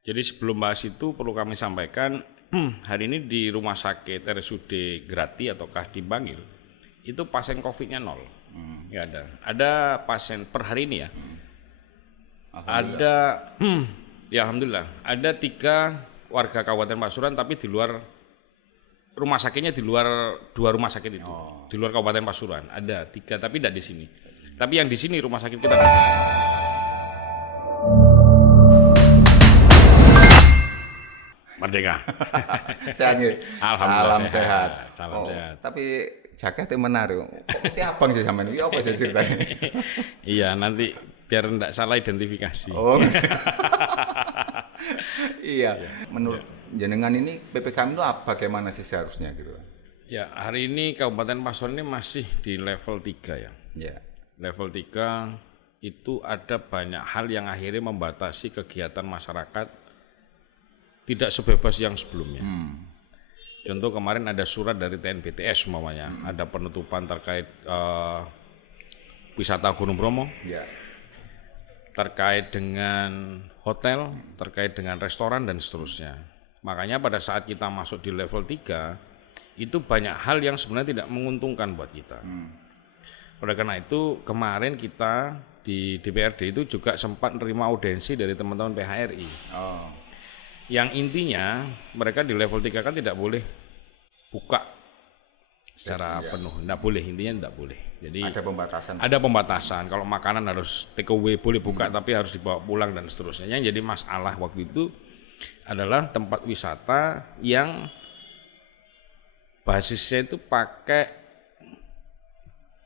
Jadi sebelum bahas itu perlu kami sampaikan hari ini di Rumah Sakit RSUD Grati ataukah di Bangil itu pasien COVID-nya nol. Nggak ada. Ada pasien per hari ini ya. Ada ya alhamdulillah. Ada 3 warga Kabupaten Pasuruan tapi di luar rumah sakitnya, di luar 2 rumah sakit itu. Di luar Kabupaten Pasuruan ada 3 tapi tidak di sini. Tapi yang di sini rumah sakit kita Merdeka. Sehat ya. Alhamdulillah Salam sehat. Salam sehat. Tapi jaketnya menarik. Kok mesti abang sih sama ini? Ya apa sih ceritanya? Iya, nanti biar enggak salah identifikasi. Oh. Iya. Menurut jenengan ini PPKM itu apa, bagaimana sih seharusnya gitu? Ya, hari ini Kabupaten Pasuruan ini masih di level 3 ya. Ya. Level 3 itu ada banyak hal yang akhirnya membatasi kegiatan masyarakat tidak sebebas yang sebelumnya. Contoh kemarin ada surat dari TNBTS umpamanya, ada penutupan terkait wisata Gunung Bromo, Ya. terkait dengan hotel, terkait dengan restoran dan seterusnya. Makanya pada saat kita masuk di level 3, itu banyak hal yang sebenarnya tidak menguntungkan buat kita. Oleh karena itu kemarin kita di DPRD itu juga sempat menerima audiensi dari teman-teman PHRI. Oh. Yang intinya mereka di level 3 kan tidak boleh buka secara penuh, tidak boleh, intinya tidak boleh. Jadi Ada pembatasan. ada pembatasan, kalau makanan harus take away boleh buka tapi harus dibawa pulang dan seterusnya. Yang jadi masalah waktu itu adalah tempat wisata yang basisnya itu pakai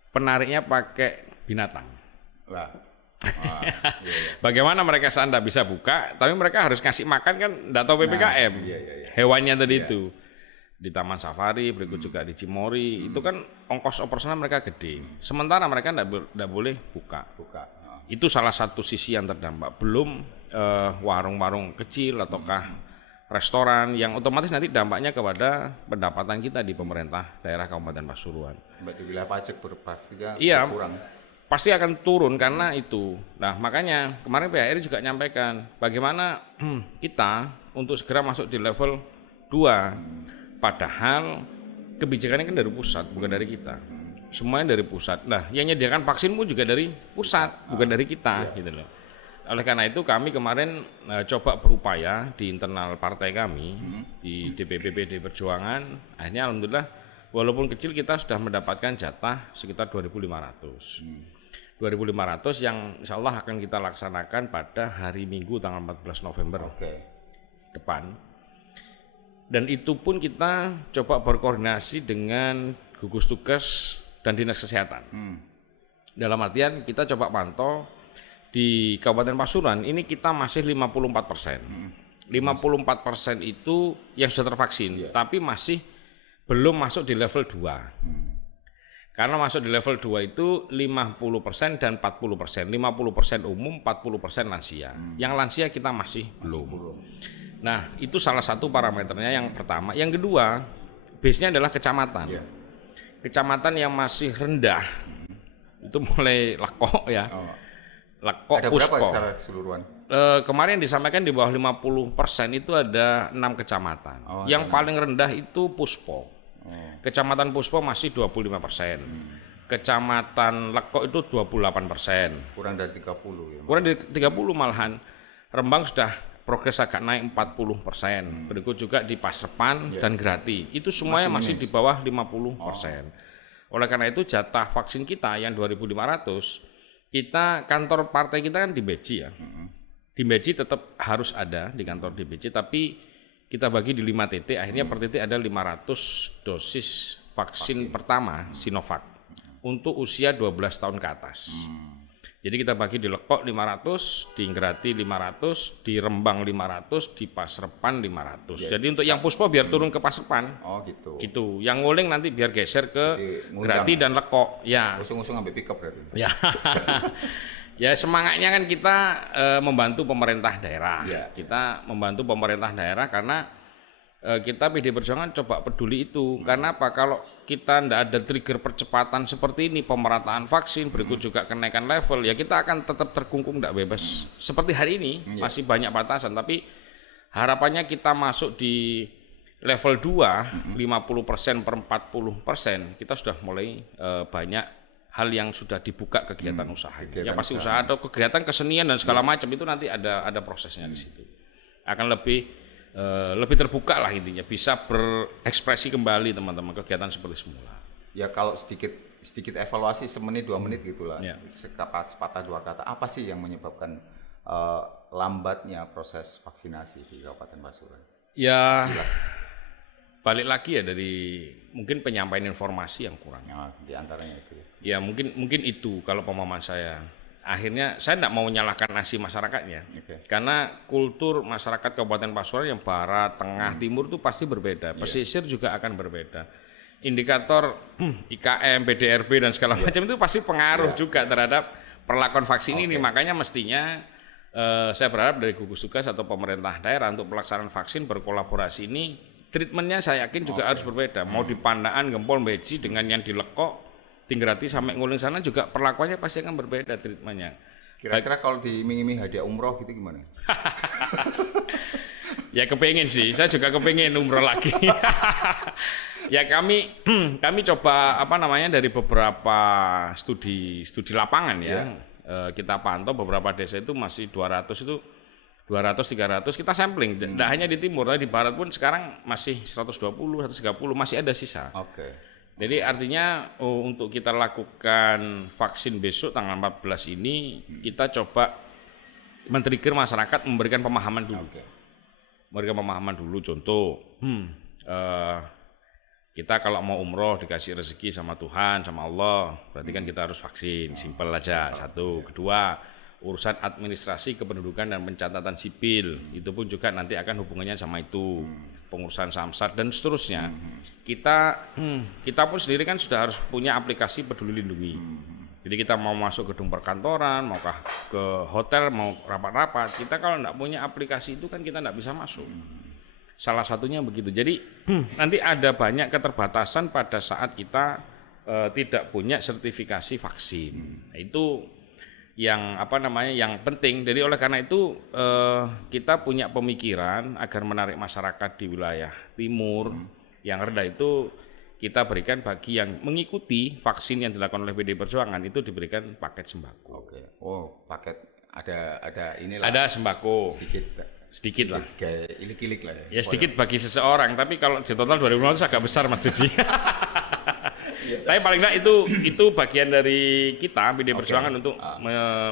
penariknya pakai binatang. Lah. Wah, iya. Bagaimana mereka Anda bisa buka, tapi mereka harus ngasih makan kan, nggak tahu PPKM. Iya. Hewannya tadi itu di Taman Safari, berikut juga di Cimory, itu kan ongkos operasional mereka gede. Sementara mereka nggak boleh buka. Buka. Itu salah satu sisi yang terdampak. Belum warung-warung kecil ataukah restoran yang otomatis nanti dampaknya kepada pendapatan kita di pemerintah daerah Kabupaten Pasuruan. Sampai di wilayah pajak berpastinya Iya. berkurang. Pasti akan turun karena itu. Nah, makanya kemarin PHRI juga nyampaikan bagaimana kita untuk segera masuk di level 2. Padahal kebijakannya kan dari pusat, bukan dari kita. Semuanya dari pusat. Nah, yang menyediakan vaksin pun juga dari pusat, bukan dari kita, gitu loh. Oleh karena itu kami kemarin coba berupaya di internal partai kami, di DPP PD Perjuangan, akhirnya alhamdulillah walaupun kecil kita sudah mendapatkan jatah sekitar 2.500. 2.500 yang insya Allah akan kita laksanakan pada hari Minggu tanggal 14 November depan. Dan itu pun kita coba berkoordinasi dengan gugus tugas dan dinas kesehatan. Dalam artian kita coba pantau di Kabupaten Pasuruan ini kita masih 54%. 54% itu yang sudah tervaksin, tapi masih belum masuk di level 2. Karena masuk di level 2 itu 50% dan 40%. 50% umum, 40% lansia. Yang lansia kita masih belum. Nah, itu salah satu parameternya yang pertama. Yang kedua, base-nya adalah kecamatan. Kecamatan yang masih rendah, itu mulai Lekok ya. Lekok, Ada Puspo. berapa secara keseluruhan? Kemarin disampaikan di bawah 50% itu ada 6 kecamatan. Yang paling rendah itu Puspo. Kecamatan Puspo masih 25%. Kecamatan Lekok itu 28%. Kurang dari 30 ya. Kurang dari 30 malahan. Rembang sudah progres agak naik 40%. Berikut juga di Pasrepan dan Grati. Itu semuanya masih di bawah 50%. Oleh karena itu jatah vaksin kita yang 2.500, kita kantor partai kita kan di Beji ya. Di Beji tetap harus ada di kantor di Beji, tapi kita bagi di 5 titik, akhirnya per titik ada 500 dosis vaksin pertama Sinovac untuk usia 12 tahun ke atas. Jadi kita bagi di Lekok 500, di Grati 500, di Rembang 500, di Pasrepan 500. Jadi untuk yang Puspo biar turun ke Pasrepan. Oh gitu. Gitu. Yang Nguling nanti biar geser ke Grati dan Lekok. Ya. Usung-usung ambil pick up berarti. Ya. Ya semangatnya kan kita membantu pemerintah daerah. Kita membantu pemerintah daerah karena kita PD Perjuangan coba peduli itu. Karena apa? Kalau kita tidak ada trigger percepatan seperti ini, pemerataan vaksin, berikut juga kenaikan level, ya kita akan tetap terkungkung, tidak bebas. Seperti hari ini masih banyak batasan, tapi harapannya kita masuk di level 2, 50% per 40%, kita sudah mulai banyak hal yang sudah dibuka kegiatan usaha. Ya pasti usaha atau kegiatan kesenian dan segala macam itu nanti ada prosesnya di situ. Akan lebih terbuka lah intinya, bisa berekspresi kembali teman-teman kegiatan seperti semula. Ya kalau sedikit evaluasi semenit 2 menit gitulah. Sepatah dua kata, apa sih yang menyebabkan lambatnya proses vaksinasi di Kabupaten Pasuruan? Ya balik lagi ya dari mungkin penyampaian informasi yang kurang. Ya, di antaranya itu. Ya mungkin itu kalau pemahaman saya. Akhirnya saya tidak mau menyalahkan nasi masyarakatnya, karena kultur masyarakat Kabupaten Pasuruan yang barat, tengah, timur itu pasti berbeda. Pesisir juga akan berbeda. Indikator IKM, PDRB dan segala macam itu pasti pengaruh juga terhadap perlakuan vaksin ini. Makanya mestinya saya berharap dari gugus tugas atau pemerintah daerah untuk pelaksanaan vaksin berkolaborasi ini, treatmentnya saya yakin juga harus berbeda. Mau di Pandaan, Gempol, Beji dengan yang di Lekok, Tinggrati sampai Nguling sana juga perlakuannya pasti akan berbeda treatmentnya. Kira-kira kalau diiming-iming hadiah umroh gitu gimana? Ya kepengen sih, saya juga kepengen umroh lagi. Ya kami coba dari beberapa studi lapangan ya. Kita pantau beberapa desa itu masih 200 300 kita sampling. Tidak hanya di timur, di barat pun sekarang masih 120 130 masih ada sisa. Jadi artinya untuk kita lakukan vaksin besok tanggal 14 ini kita coba men-trigger masyarakat memberikan pemahaman dulu. Memberikan pemahaman dulu, contoh kita kalau mau umroh dikasih rezeki sama Tuhan, sama Allah, berarti kan kita harus vaksin, simpel aja. Satu, kedua, urusan administrasi kependudukan dan pencatatan sipil, itu pun juga nanti akan hubungannya sama itu, pengurusan samsat dan seterusnya. Kita pun sendiri kan sudah harus punya aplikasi Peduli Lindungi. Jadi kita mau masuk gedung perkantoran, maukah ke hotel, mau rapat-rapat, kita kalau tidak punya aplikasi itu kan kita tidak bisa masuk. Salah satunya begitu. Jadi nanti ada banyak keterbatasan pada saat kita tidak punya sertifikasi vaksin. Nah, itu yang yang penting. Jadi oleh karena itu kita punya pemikiran agar menarik masyarakat di wilayah timur yang rendah itu kita berikan bagi yang mengikuti vaksin yang dilakukan oleh PDI Perjuangan itu diberikan paket sembako. Paket ada inilah. Ada sembako. Sedikit lah. Ilik-ilik lah. Ya sedikit bagi seseorang, tapi kalau di total 2.500 agak besar Mas Suci. Tapi paling enggak itu bagian dari kita PDI Perjuangan untuk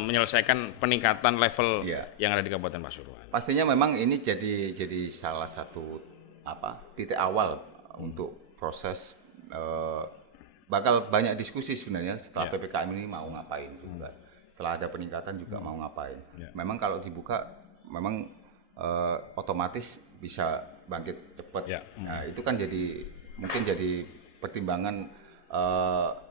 menyelesaikan peningkatan level yang ada di Kabupaten Pasuruan. Pastinya memang ini jadi salah satu titik awal untuk proses bakal banyak diskusi sebenarnya setelah PPKM ini mau ngapain juga. Setelah ada peningkatan juga mau ngapain. Memang kalau dibuka memang otomatis bisa bangkit cepat. Nah, itu kan mungkin jadi pertimbangan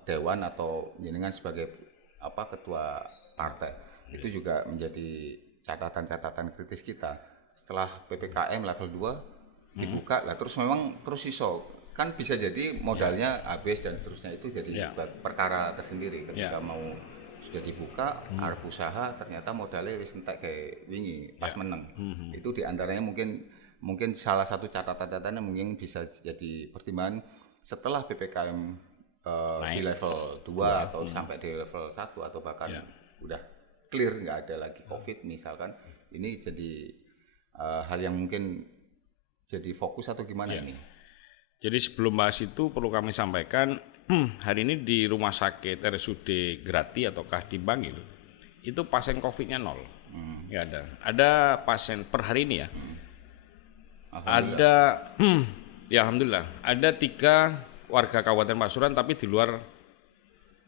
dewan atau jenengan sebagai ketua partai. Itu juga menjadi catatan-catatan kritis kita. Setelah PPKM level 2 dibuka lah terus iso kan bisa jadi modalnya habis dan seterusnya, itu jadi perkara tersendiri ketika mau sudah dibuka arep usaha ternyata modalnya wis entek kayak wingi pas meneng. Itu diantaranya mungkin salah satu catatan-catatannya mungkin bisa jadi pertimbangan setelah PPKM di level 2 atau sampai di level 1 atau bahkan udah clear nggak ada lagi COVID misalkan, ini jadi hal yang mungkin jadi fokus atau gimana ini? Jadi sebelum bahas itu perlu kami sampaikan hari ini di rumah sakit RSUD Grati ataukah di Bangil itu pasien COVID-nya 0. Ya ada pasien per hari ini ya. Ada ya alhamdulillah ada 3 warga Kabupaten Pasuruan tapi di luar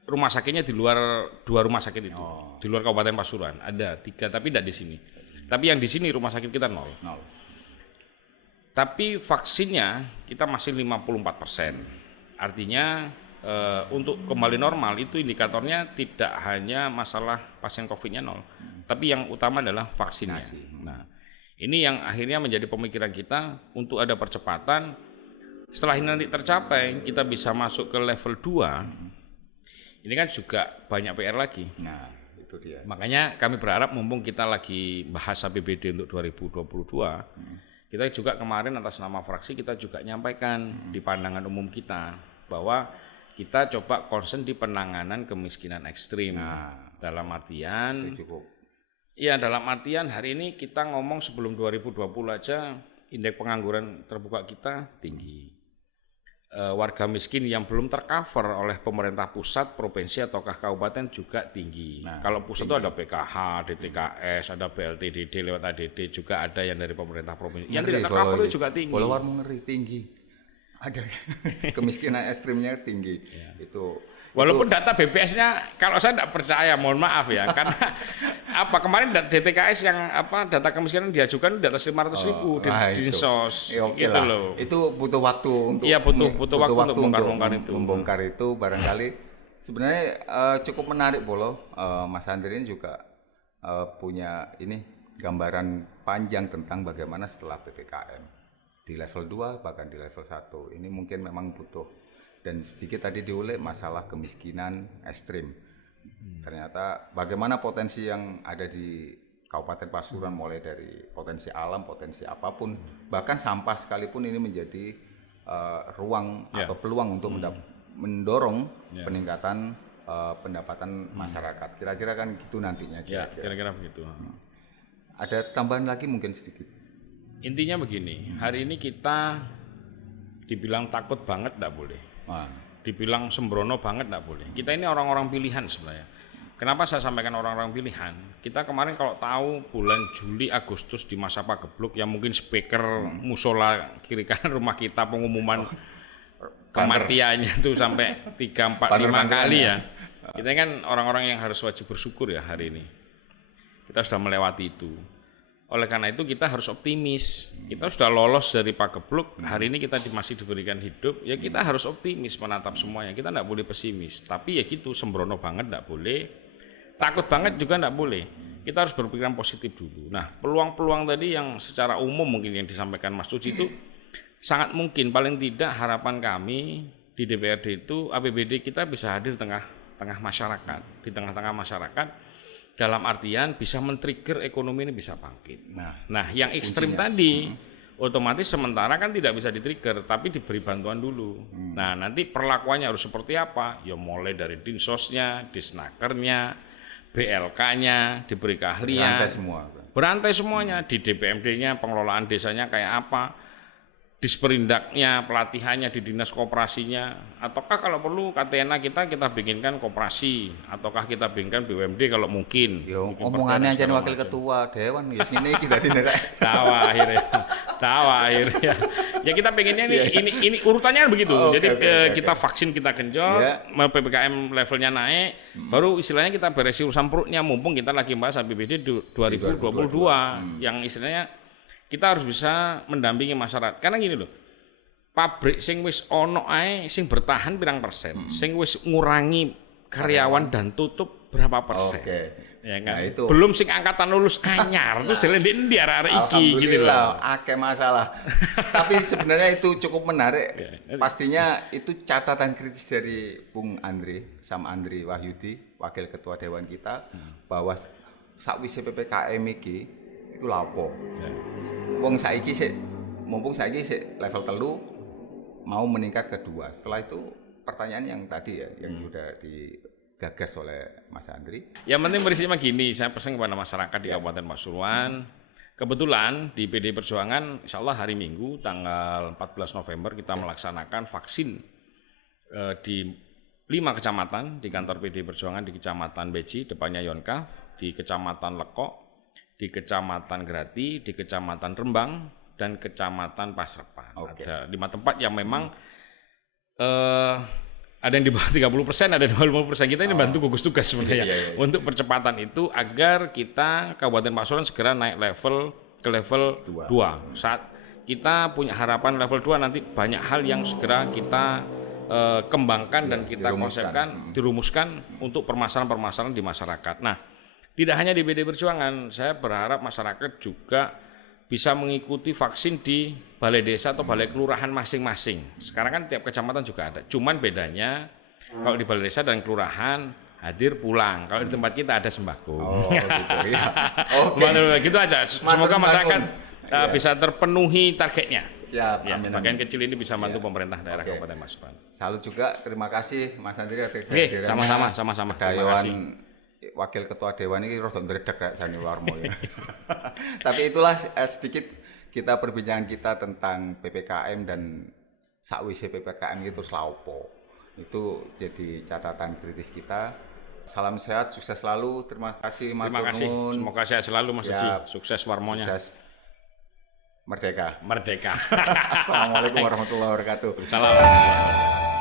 rumah sakitnya, di luar 2 rumah sakit itu. Di luar Kabupaten Pasuruan ada 3 tapi tidak di sini. Tapi yang di sini rumah sakit kita 0. Tapi vaksinnya kita masih 54%. Artinya untuk kembali normal itu indikatornya tidak hanya masalah pasien COVID-nya 0, tapi yang utama adalah vaksinnya. Nah, ini yang akhirnya menjadi pemikiran kita untuk ada percepatan. Setelah ini nanti tercapai, kita bisa masuk ke level 2. Ini kan juga banyak PR lagi. Nah, itu dia. Makanya kami berharap mumpung kita lagi bahas APBD untuk 2022, Kita juga kemarin atas nama fraksi kita juga nyampaikan di pandangan umum kita bahwa kita coba concern di penanganan kemiskinan ekstrim. Dalam artian ya dalam artian hari ini kita ngomong sebelum 2020 aja indeks pengangguran terbuka kita tinggi. Warga miskin yang belum tercover oleh pemerintah pusat, provinsi ataukah kabupaten juga tinggi. Kalau pusat itu ada PKH, DTKS, ada BLTDD lewat ADD, juga ada yang dari pemerintah provinsi. Yang tidak tercover itu juga tinggi. Follower ngeri tinggi. Ada kemiskinan ekstrimnya tinggi. Itu walaupun data BPS-nya kalau saya tidak percaya, mohon maaf ya, karena kemarin DTKS yang data kemiskinan diajukan di atas 500.000 di Dinsos, gitu loh. Itu butuh waktu untuk butuh waktu untuk membongkar itu barangkali sebenarnya cukup menarik Mas Andri ini juga punya gambaran panjang tentang bagaimana setelah PPKM di level 2 bahkan di level 1 ini mungkin memang butuh. Dan sedikit tadi diulik masalah kemiskinan ekstrim. Ternyata bagaimana potensi yang ada di Kabupaten Pasuruan mulai dari potensi alam, potensi apapun, bahkan sampah sekalipun ini menjadi ruang atau peluang untuk mendorong peningkatan pendapatan masyarakat. Kira-kira kan gitu nantinya. Kira-kira begitu. Ada tambahan lagi mungkin sedikit. Intinya begini, hari ini kita dibilang takut banget tidak boleh. Dibilang sembrono banget tidak boleh. Kita ini orang-orang pilihan sebenarnya. Kenapa saya sampaikan orang-orang pilihan? Kita kemarin kalau tahu bulan Juli Agustus di masa Pagebluk yang mungkin speaker musola kiri kanan rumah kita pengumuman kematiannya itu sampai 3, 4, 5 kali ya. Kita kan orang-orang yang harus wajib bersyukur ya hari ini. Kita sudah melewati itu. Oleh karena itu kita harus optimis. Kita sudah lolos dari Pagebluk, hari ini kita masih diberikan hidup, ya kita harus optimis menatap semuanya. Kita tidak boleh pesimis. Tapi ya gitu, sembrono banget tidak boleh, takut banget juga tidak boleh. Kita harus berpikiran positif dulu. Nah, peluang-peluang tadi yang secara umum mungkin yang disampaikan Mas Tuji itu sangat mungkin, paling tidak harapan kami di DPRD itu APBD kita bisa hadir di tengah masyarakat, di tengah-tengah masyarakat. Dalam artian bisa men-trigger ekonomi ini bisa bangkit. Nah yang ekstrim tadi otomatis sementara kan tidak bisa di-trigger, tapi diberi bantuan dulu. Nah nanti perlakuannya harus seperti apa? Ya mulai dari dinsosnya, disnakernya, BLK-nya, diberi keahlian. Berantai semuanya. Di DPMD-nya, pengelolaan desanya kayak apa? Disperindaknya, pelatihannya di dinas koperasinya, ataukah kalau perlu KTNA kita bikinkan koperasi, ataukah kita bikinkan BUMD kalau mungkin. Yo, omongannya aja wakil ketua dewan ya sini kita tindak. Tawa akhirnya. Ya kita pengennya ini urutannya begitu. Jadi kita vaksin kita genjot, PPKM levelnya naik, baru istilahnya kita beresi urusan perutnya, mumpung kita lagi bahas APBD 2022 yang istilahnya kita harus bisa mendampingi masyarakat. Karena gini loh, pabrik sing wis ono ae sing bertahan pirang persen, sing wis ngurangi karyawan dan tutup berapa persen. Ya kan? Nah, itu. Belum sing angkatan lulus anyar tuh selendek ndi arek iki gitu loh. Akeh masalah. Tapi sebenarnya itu cukup menarik. Pastinya itu catatan kritis dari Bung Andri, Sam Andri Wahyudi, wakil ketua dewan kita, bahwa sakwise PPKM iki iku lha apa? Wong saiki mumpung saiki level 3 mau meningkat ke 2. Setelah itu pertanyaan yang tadi ya yang sudah digagas oleh Mas Andri. Yang penting berisnya gini, saya pesan kepada masyarakat di Kabupaten Pasuruan. Kebetulan di PD Perjuangan insya Allah hari Minggu tanggal 14 November kita melaksanakan vaksin di 5 kecamatan di kantor PD Perjuangan, di Kecamatan Beji depannya Yonkaf, di Kecamatan Lekok, di Kecamatan Grati, di Kecamatan Rembang, dan Kecamatan Pasrepan. Ada 5 tempat yang memang ada yang di bawah 30%, ada di bawah 50%. Kita ini bantu gugus tugas sebenarnya untuk percepatan itu agar kita Kabupaten Pasuruan segera naik level ke level 2. Saat kita punya harapan level 2 nanti banyak hal yang segera kita kembangkan dan kita konsepkan, dirumuskan untuk permasalahan-permasalahan di masyarakat. Nah, tidak hanya di PD Perjuangan, saya berharap masyarakat juga bisa mengikuti vaksin di balai desa atau balai kelurahan masing-masing. Sekarang kan tiap kecamatan juga ada. Cuman bedanya kalau di balai desa dan kelurahan hadir pulang. Kalau di tempat kita ada sembako. Oh, gitu ya. Gitu aja. Semoga masyarakat bisa terpenuhi targetnya. Siap, ya, amin, bagian amin. kecil ini bisa bantu pemerintah daerah Kabupaten Pasuruan. Salut juga, terima kasih Mas Andri. Sama-sama. Dewan Wakil Ketua Dewan ini rada ndredeg kayak Jani Warmo ya. Tapi itulah sedikit kita perbincangan kita tentang PPKM dan sakwise PPKM itu selaupo. Itu jadi catatan kritis kita. Salam sehat, sukses selalu. Terima kasih Mas. Terima kasih. Semoga sehat selalu Mas Haji. Sukses Warmonya. Sukses. Merdeka. Merdeka. Assalamualaikum warahmatullahi wabarakatuh. Salam.